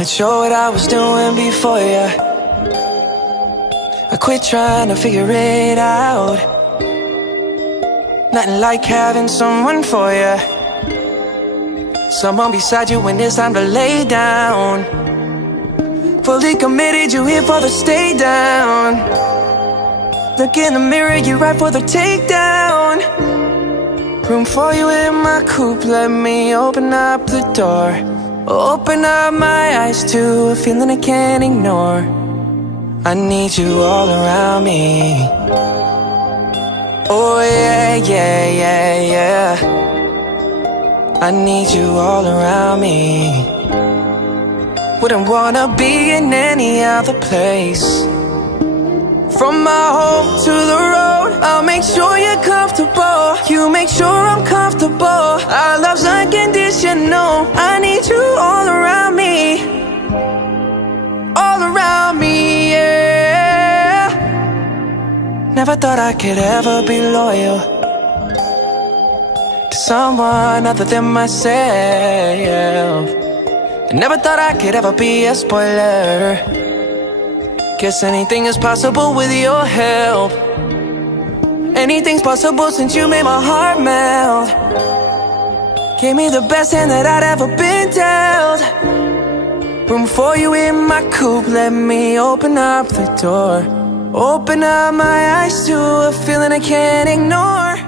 Not sure what I was doing before ya. I quit trying to figure it out. Nothing like having someone for ya, someone beside you when it's time to lay down. Fully committed, you here for the stay down. Look in the mirror, you right for the takedown. Room for you in my coupe, let me open up the door. Open up my eyes to a feeling I can't ignore. I need you all around me. Oh yeah, yeah, yeah, yeah. I need you all around me. Wouldn't wanna be in any other place. From my home to the road, I'll make sure you're comfortable. You make sure I'm comfortable. Our love's unconditional. I need you all around me. All around me, yeah. Never thought I could ever be loyal to someone other than myself. I never thought I could ever be a spoiler. Guess anything is possible with your help. Anything's possible since you made my heart melt. Gave me the best hand that I'd ever been dealt. Room for you in my coupe, let me open up the door. Open up my eyes to a feeling I can't ignore.